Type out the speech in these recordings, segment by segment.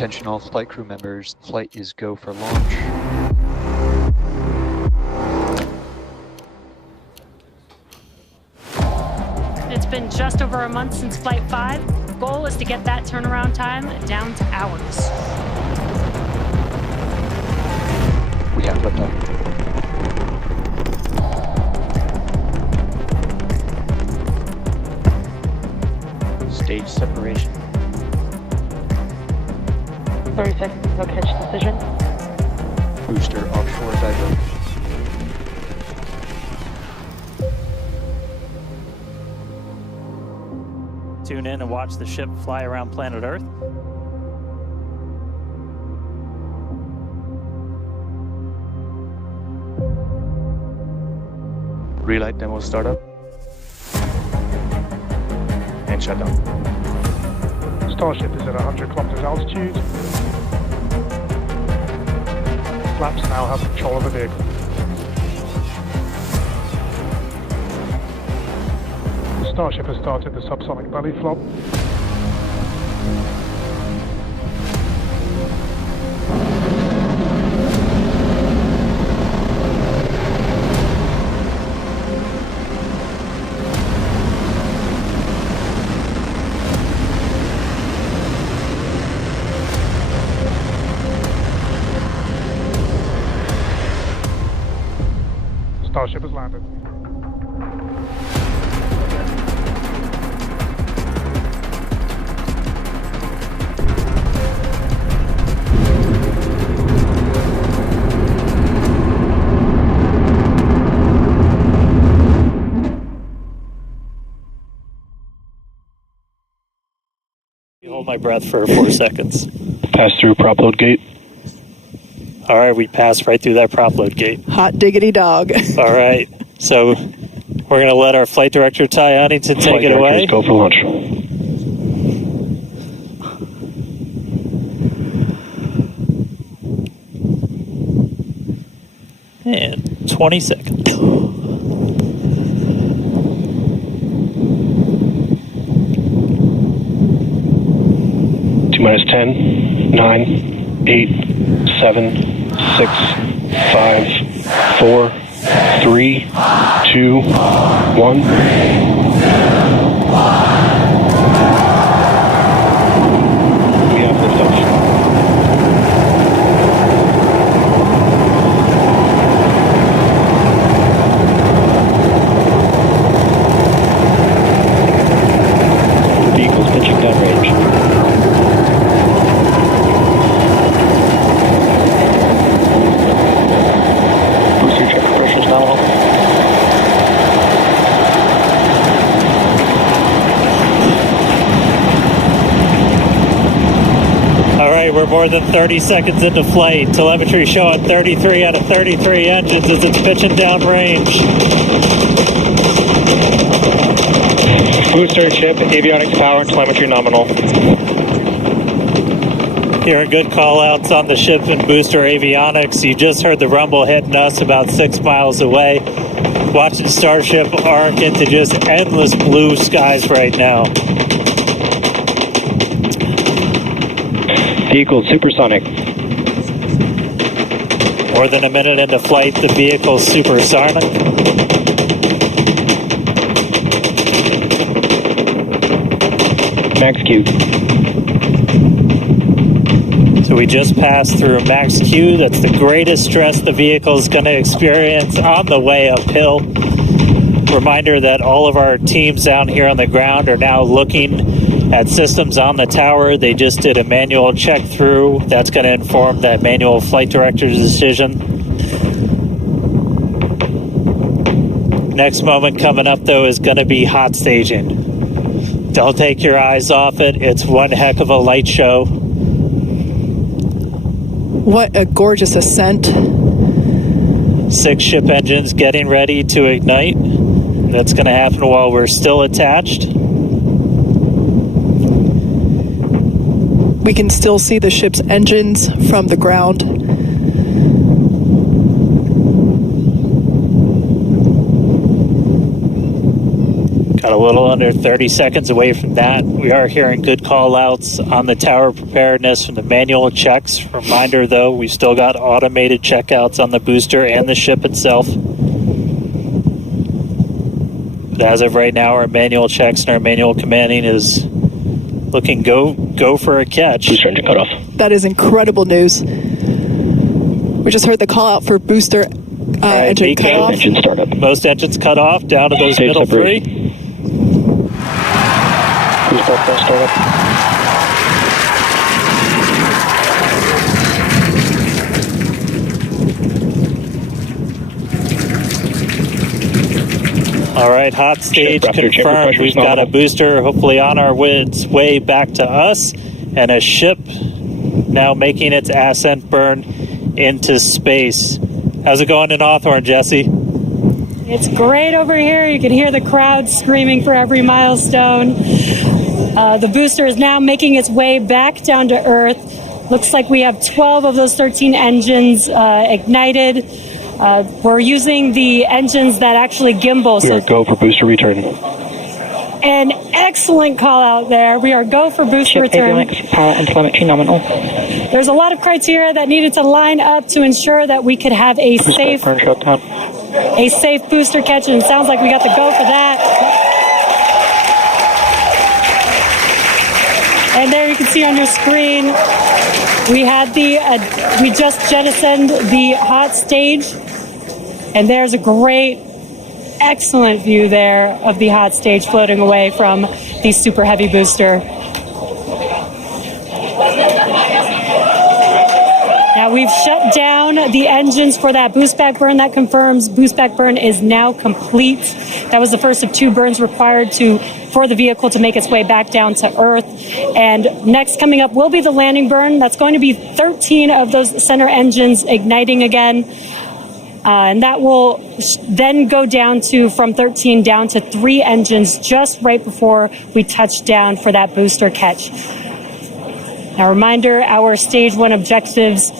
Attention all flight crew members, flight is go for launch. It's been just over a month since Flight 5. The goal is to get that turnaround time down to hours. We have liftoff. Stage separation. 30 seconds, no catch decision. Booster offshore diver. Tune in and watch the ship fly around planet Earth. Relight demo startup. And shutdown. Starship is at 100 kilometers altitude. Flaps now have control of the vehicle. Starship has started the subsonic belly flop. Starship has landed. Hold my breath for 4 seconds. Pass through prop load gate. All right, we passed right through that prop load gate. Hot diggity dog. All right, so we're going to let our flight director, Ty Huntington, take it away. Go for launch. And 20 seconds. Minus 10, 9, 8, 7, 6, 5, 4, 3, 2, 1. We have liftoff. Vehicle's pitching downrange. We're more than 30 seconds into flight. Telemetry showing 33 out of 33 engines as it's pitching downrange. Booster, ship, avionics, power, telemetry nominal. Hearing good call-outs on the ship and booster avionics. You just heard the rumble hitting us about 6 miles away. Watching Starship arc into just endless blue skies right now. Vehicle supersonic. More than a minute into flight, the vehicle's supersonic. Max Q. So we just passed through Max Q. That's the greatest stress the vehicle is going to experience on the way uphill. Reminder that all of our teams down here on the ground are now looking at systems on the tower. They just did a manual check through. That's going to inform that manual flight director's decision. Next moment coming up, though, is going to be hot staging. Don't take your eyes off it. It's one heck of a light show. What a gorgeous ascent. 6 ship engines getting ready to ignite. That's going to happen while we're still attached. We can still see the ship's engines from the ground. Got a little under 30 seconds away from that. We are hearing good call outs on the tower preparedness from the manual checks. Reminder though, we've still got automated checkouts on the booster and the ship itself. But as of right now, our manual checks and our manual commanding is looking go for a catch. Booster engine cut off. That is incredible news. We just heard the call out for booster engine cut off. Engine startup. Most engines cut off, down to those Stage middle separation. three. Booster full startup. All right, hot stage Ship raptor chamber confirmed. pressure We've is got a nominal. booster hopefully on our way back to us, and a ship now making its ascent burn into space. How's it going in Hawthorne, Jesse? It's great over here. You can hear the crowd screaming for every milestone. The booster is now making its way back down to Earth. Looks like we have 12 of those 13 engines ignited. We're using the engines that actually gimbal. We are go for booster return. An excellent call out there. We are go for booster Ship return. avionics, power and telemetry nominal. There's a lot of criteria that needed to line up to ensure that we could have a safe Burn shutdown. booster catch, and it sounds like we got the go for that. And there you can see on your screen, we had we just jettisoned the hot stage, and there's a great, excellent view there of the hot stage floating away from the super heavy booster. Now we've shut down the engines for that boost back burn. That confirms boost back burn is now complete. That was the first of 2 burns required for the vehicle to make its way back down to Earth. And next coming up will be the landing burn. That's going to be 13 of those center engines igniting again. And that will then go down from 13 down to 3 engines just right before we touch down for that booster catch. Now, reminder, our stage 1 objectives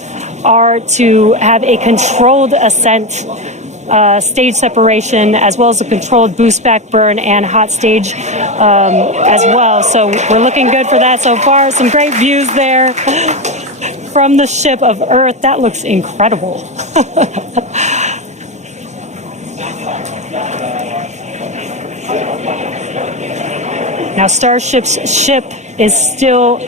are to have a controlled ascent, stage separation, as well as a controlled boost back burn and hot stage as well. So we're looking good for that so far. Some great views there from the ship of Earth. That looks incredible. Now, Starship's ship is still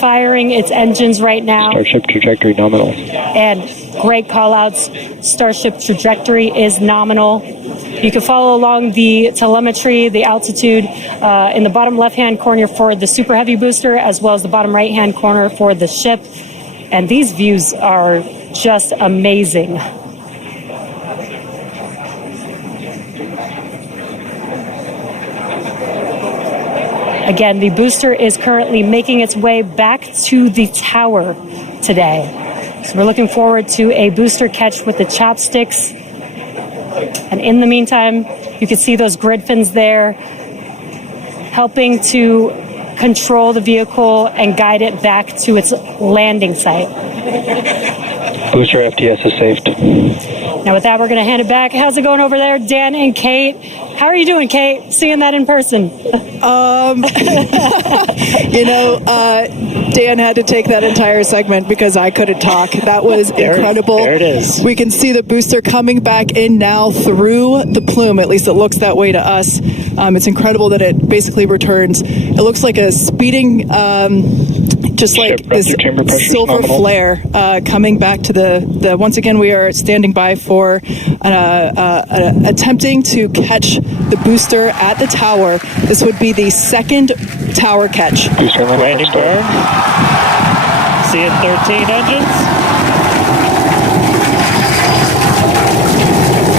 firing its engines right now. Starship trajectory nominal. And great call outs. Starship trajectory is nominal. You can follow along the telemetry, the altitude in the bottom left-hand corner for the super heavy booster, as well as the bottom right-hand corner for the ship. And these views are just amazing. Again, the booster is currently making its way back to the tower today. So we're looking forward to a booster catch with the chopsticks. And in the meantime, you can see those grid fins there helping to control the vehicle and guide it back to its landing site. Booster FTS is saved. Now with that, we're going to hand it back. How's it going over there, Dan and Kate? How are you doing, Kate? Seeing that in person? Dan had to take that entire segment because I couldn't talk. That was incredible. There it is. We can see the booster coming back in now through the plume. At least it looks that way to us. It's incredible that it basically returns. It looks like a speeding, just like Ship this raptor chamber pressure is silver nominal. flare coming back to the. Once again, we are standing by for attempting to catch the booster at the tower. This would be the second tower catch. Booster Landing burn. Seeing 13 engines.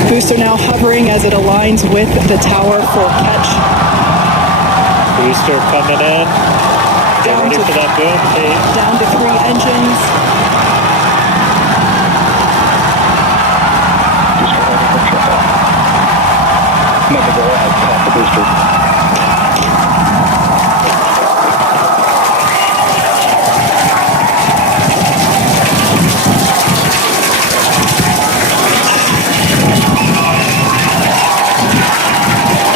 Booster now hovering as it aligns with the tower for catch. Booster coming in. Get Down ready to- for that boom, Kate. Down to 3 engines. Booster landing burn shutdown. Never go ahead. Off the booster.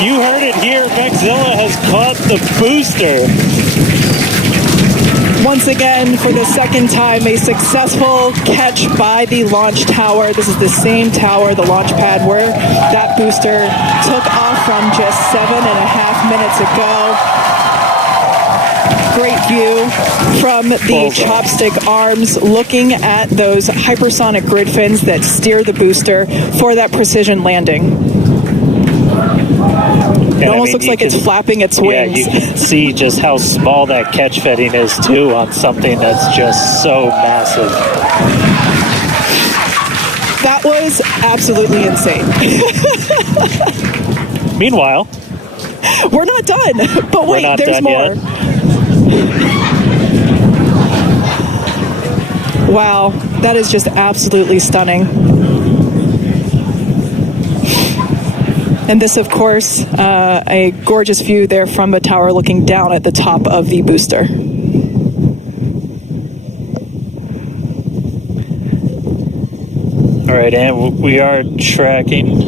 You heard it here, Mexzilla the booster. Once again, for the second time, a successful catch by the launch tower. This is the same tower, the launch pad, where that booster took off from just 7.5 minutes ago. Great view from the chopstick arms, looking at those hypersonic grid fins that steer the booster for that precision landing. It almost looks like it's flapping its wings. Yeah, you can see just how small that catch fitting is, too, on something that's just so massive. That was absolutely insane. Meanwhile, we're not done. But wait, there's more. Wow, that is just absolutely stunning. And this, of course, a gorgeous view there from the tower looking down at the top of the booster. All right, and we are tracking.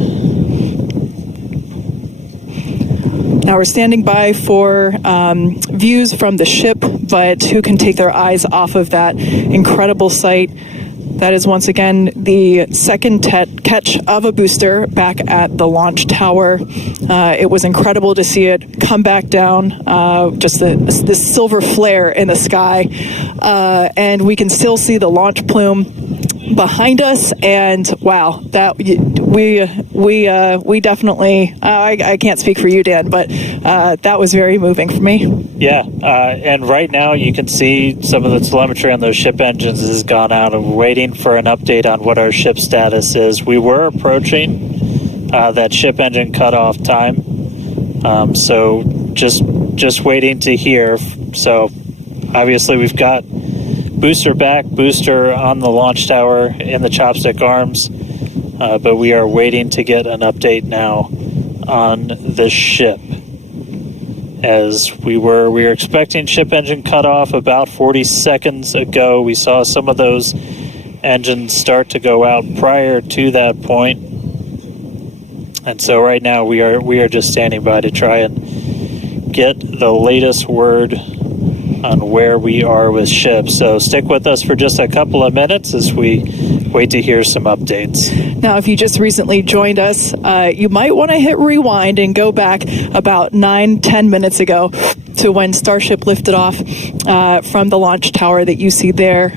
Now we're standing by for views from the ship, but who can take their eyes off of that incredible sight? That is once again the second catch of a booster back at the launch tower. It was incredible to see it come back down, just this silver flare in the sky. And we can still see the launch plume behind us, and wow, that we definitely I can't speak for you, Dan, but that was very moving for me. Yeah, and right now you can see some of the telemetry on those ship engines has gone out, and we're waiting for an update on what our ship status is. We were approaching that ship engine cutoff time, so just waiting to hear. So obviously we've got booster back, booster on the launch tower in the chopstick arms, but we are waiting to get an update now on the ship. As we were expecting ship engine cutoff about 40 seconds ago. We saw some of those engines start to go out prior to that point. And so right now we are just standing by to try and get the latest word on where we are with ships. So stick with us for just a couple of minutes as we wait to hear some updates. Now, if you just recently joined us, you might want to hit rewind and go back about 9-10 minutes ago to when Starship lifted off from the launch tower that you see there.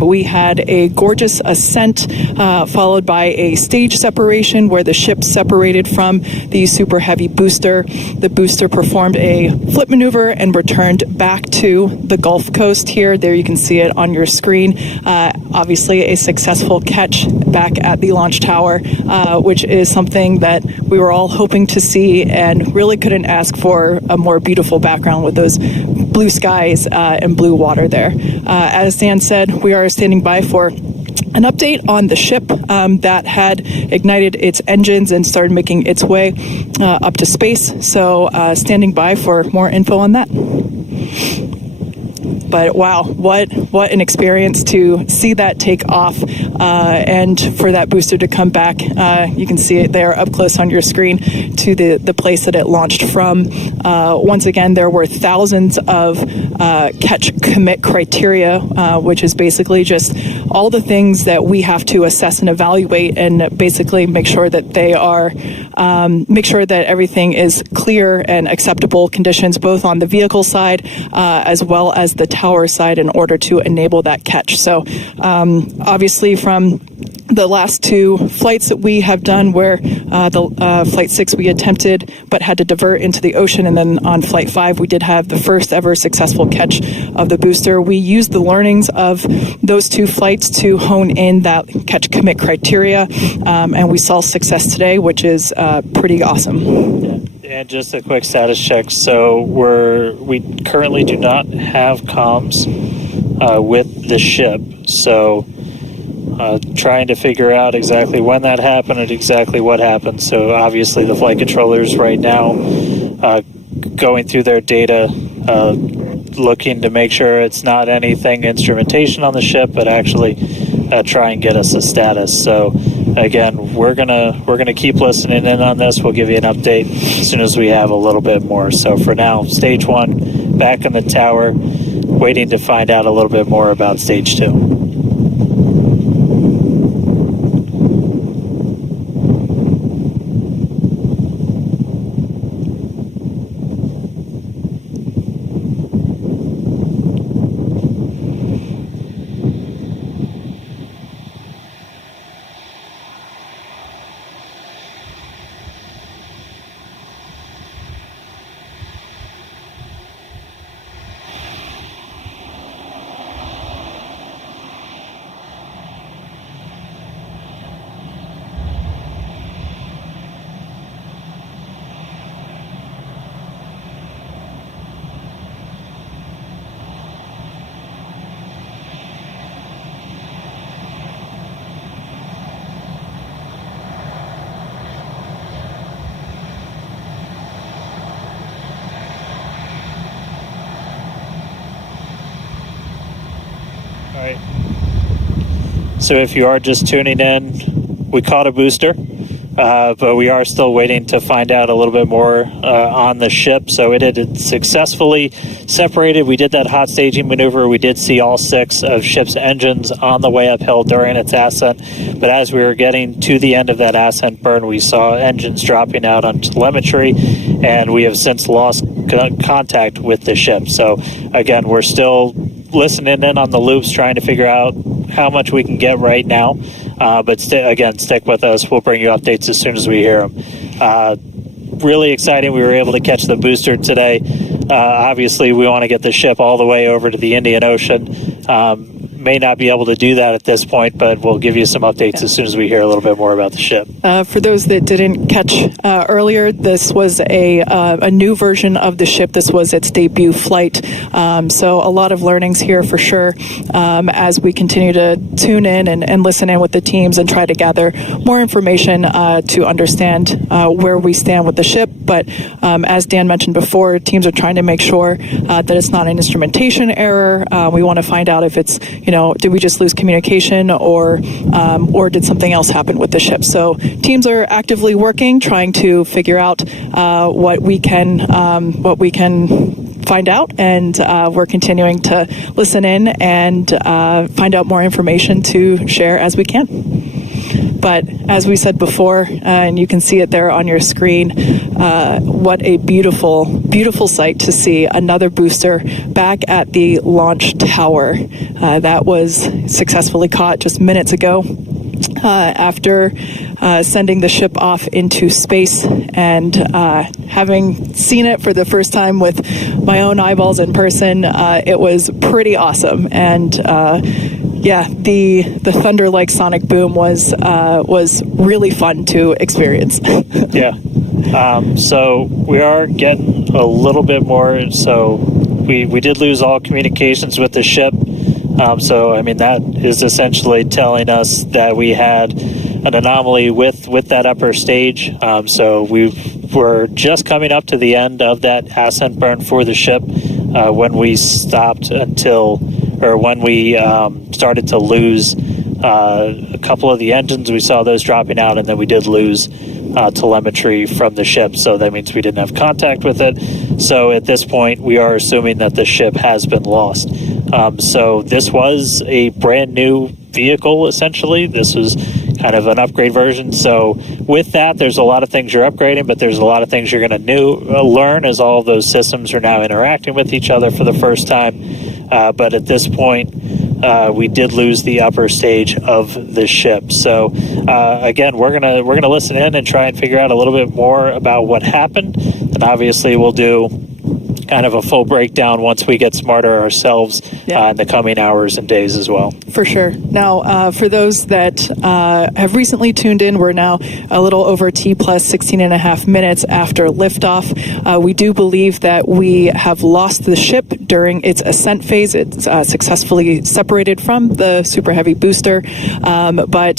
We had a gorgeous ascent followed by a stage separation where the ship separated from the Super Heavy booster. The booster performed a flip maneuver and returned back to the Gulf Coast here. There you can see it on your screen. Obviously a successful catch back at the launch tower, which is something that we were all hoping to see and really couldn't ask for a more beautiful background with those blue skies and blue water there. As Dan said, we are standing by for an update on the ship that had ignited its engines and started making its way up to space. So standing by for more info on that. But wow, what an experience to see that take off and for that booster to come back. You can see it there up close on your screen to the place that it launched from. Once again, there were thousands of catch commit criteria, which is basically just all the things that we have to assess and evaluate and basically make sure that they are, make sure that everything is clear and acceptable conditions, both on the vehicle side as well as the tower side in order to enable that catch. So obviously from the last two flights that we have done where the flight 6 we attempted but had to divert into the ocean, and then on flight 5 we did have the first ever successful catch of the booster. We used the learnings of those two flights to hone in that catch commit criteria, and we saw success today, which is pretty awesome. And just a quick status check. So we currently do not have comms with the ship. So trying to figure out exactly when that happened and exactly what happened. So obviously the flight controllers right now going through their data, looking to make sure it's not anything instrumentation on the ship, but actually try and get us a status. So again, we're gonna keep listening in on this. We'll give you an update as soon as we have a little bit more. So for now, stage 1 back in the tower, waiting to find out a little bit more about stage 2. All right. So if you are just tuning in, we caught a booster, but we are still waiting to find out a little bit more on the ship. So it had successfully separated. We did that hot staging maneuver. We did see all 6 of ship's engines on the way uphill during its ascent. But as we were getting to the end of that ascent burn, we saw engines dropping out on telemetry, and we have since lost contact with the ship. So again, we're still listening in on the loops, trying to figure out how much we can get right now. But again, stick with us. We'll bring you updates as soon as we hear them. Really exciting. We were able to catch the booster today. Obviously, we want to get the ship all the way over to the Indian Ocean. May not be able to do that at this point, but we'll give you some updates as soon as we hear a little bit more about the ship. For those that didn't catch earlier, this was a new version of the ship. This was its debut flight. So a lot of learnings here for sure as we continue to tune in and listen in with the teams and try to gather more information to understand where we stand with the ship. But as Dan mentioned before, teams are trying to make sure that it's not an instrumentation error. We want to find out if it's, did we just lose communication or did something else happen with the ship? So teams are actively working, trying to figure out what we can find out, and we're continuing to listen in and find out more information to share as we can. But as we said before, and you can see it there on your screen, what a beautiful, beautiful sight to see another booster back at the launch tower. That was successfully caught just minutes ago after sending the ship off into space, and having seen it for the first time with my own eyeballs in person, it was pretty awesome. And yeah, the thunder-like sonic boom was really fun to experience. Yeah. So we are getting a little bit more. So we did lose all communications with the ship. So I mean, that is essentially telling us that we had an anomaly with that upper stage. So we're just coming up to the end of that ascent burn for the ship when we stopped when we started to lose a couple of the engines. We saw those dropping out, and then we did lose telemetry from the ship. So that means we didn't have contact with it. So at this point, we are assuming that the ship has been lost. So this was a brand new vehicle, essentially. This was kind of an upgrade version. So with that, there's a lot of things you're upgrading, but there's a lot of things you're going to learn as all of those systems are now interacting with each other for the first time. But at this point, we did lose the upper stage of the ship. So again, we're gonna listen in and try and figure out a little bit more about what happened. And obviously, we'll do kind of a full breakdown once we get smarter ourselves in the coming hours and days as well. For sure. Now, for those that have recently tuned in, we're now a little over T plus 16 and a half minutes after liftoff. We do believe that we have lost the ship during its ascent phase. It's successfully separated from the Super Heavy booster, but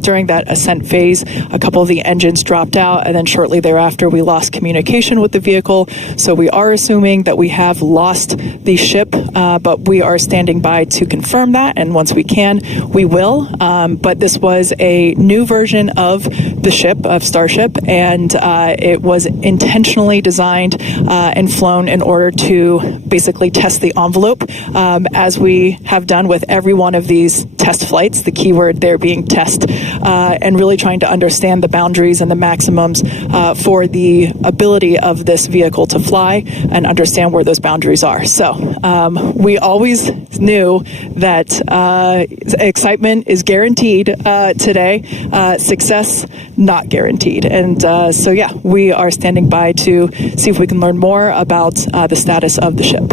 during that ascent phase, a couple of the engines dropped out, and then shortly thereafter, we lost communication with the vehicle. So we are are assuming that we have lost the ship, but we are standing by to confirm that, and once we can, we will. But this was a new version of the ship, of Starship, and it was intentionally designed and flown in order to basically test the envelope, as we have done with every one of these test flights, the keyword there being test, and really trying to understand the boundaries and the maximums for the ability of this vehicle to fly and understand where those boundaries are. So we always knew that excitement is guaranteed today, success not guaranteed. And so, yeah, we are standing by to see if we can learn more about the status of the ship.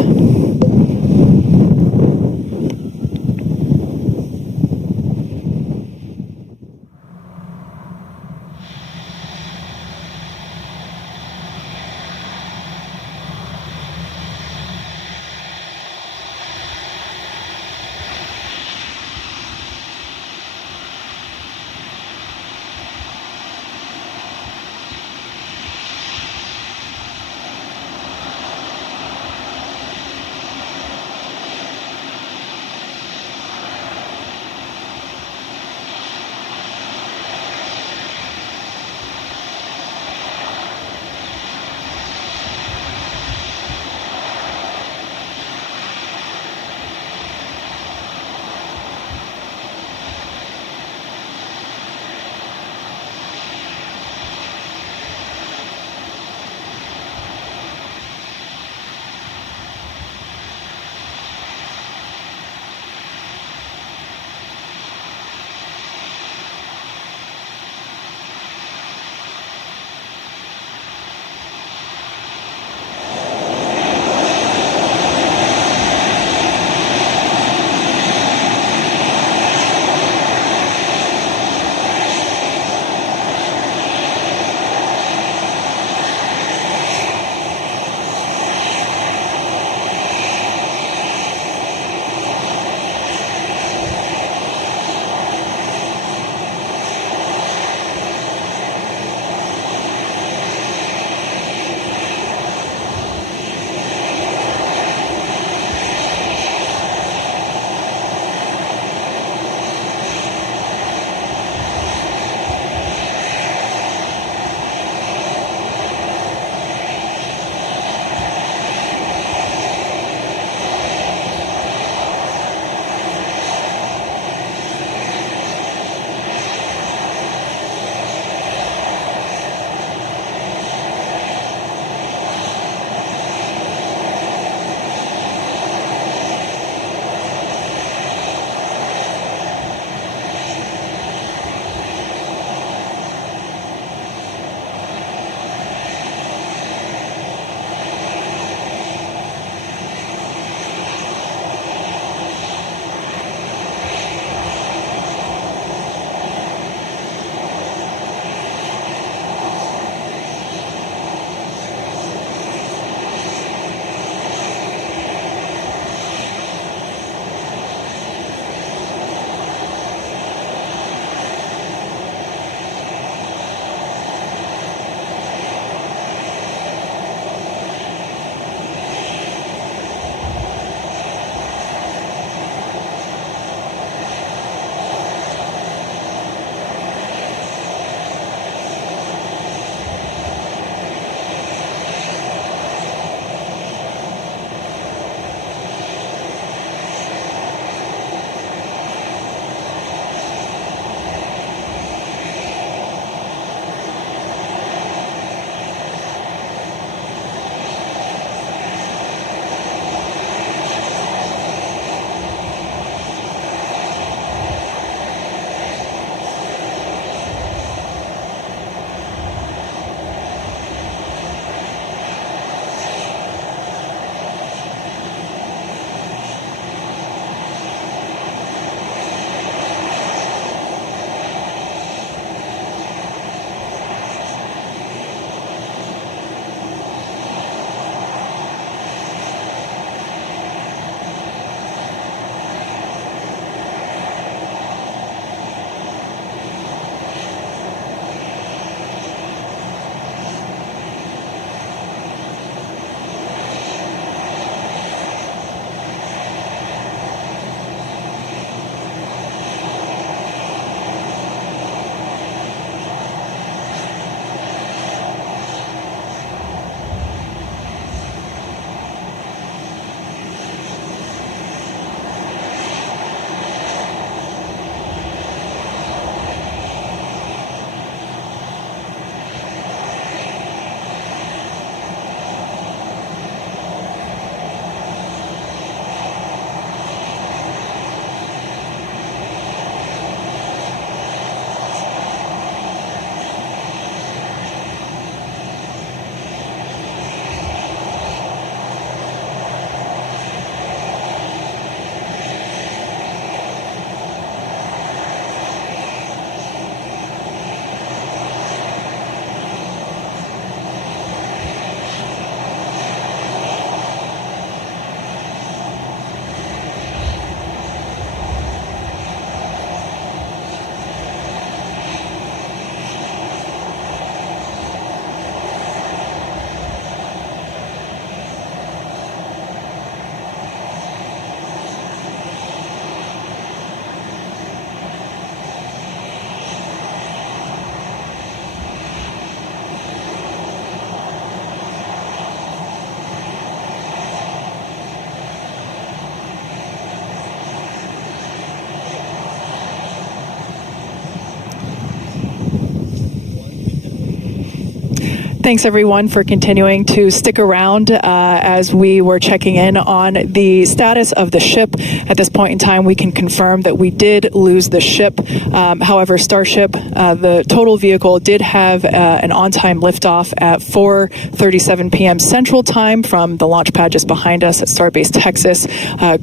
Thanks, everyone, for continuing to stick around as we were checking in on the status of the ship. At this point in time, we can confirm that we did lose the ship. However, Starship, the total vehicle, did have an on-time liftoff at 4:37 p.m. Central Time from the launch pad just behind us at Starbase Texas.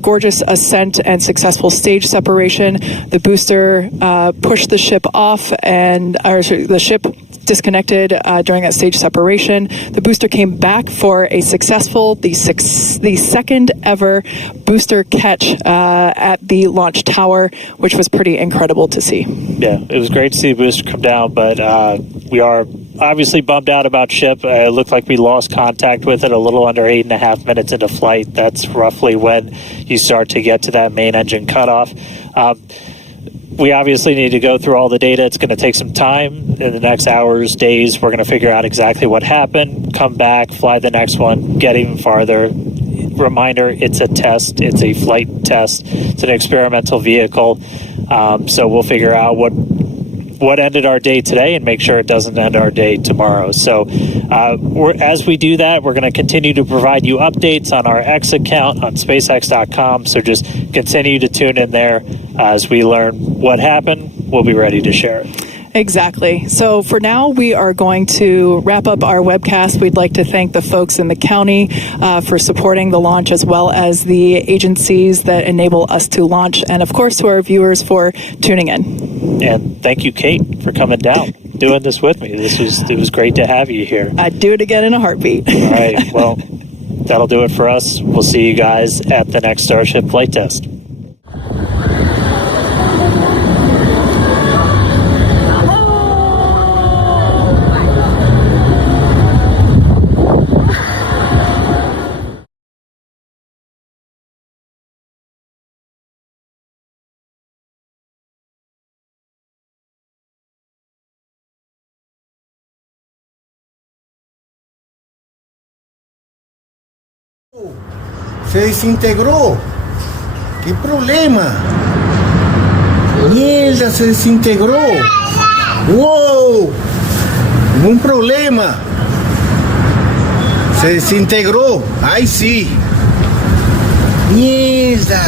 Gorgeous ascent and successful stage separation. The booster pushed the ship off, and the ship disconnected during that stage separation. The booster came back for a successful, the second ever booster catch at the launch tower, which was pretty incredible to see. Yeah, it was great to see the booster come down, but we are obviously bummed out about ship. It looked like we lost contact with it a little under 8.5 minutes into flight. That's roughly when you start to get to that main engine cutoff. We obviously need to go through all the data. It's going to take some time. In the next hours, days, we're going to figure out exactly what happened, come back, fly the next one, get even farther. Reminder, it's a test. It's a flight test. It's an experimental vehicle. So we'll figure out what ended our day today and make sure it doesn't end our day tomorrow. So as we do that, we're going to continue to provide you updates on our X account on SpaceX.com. So just continue to tune in there as we learn what happened. We'll be ready to share it. Exactly. So for now, we are going to wrap up our webcast. We'd like to thank the folks in the county for supporting the launch, as well as the agencies that enable us to launch, and of course to our viewers for tuning in. And thank you, Kate, for coming down, doing this with me. It was great to have you here. I'd do it again in a heartbeat. All right. Well, that'll do it for us. We'll see you guys at the next Starship flight test. Se desintegró. ¿Qué problema? Mierda, se desintegró. ¡Wow! Ningún problema. Se desintegró. ¡Ay, sí! Mierda.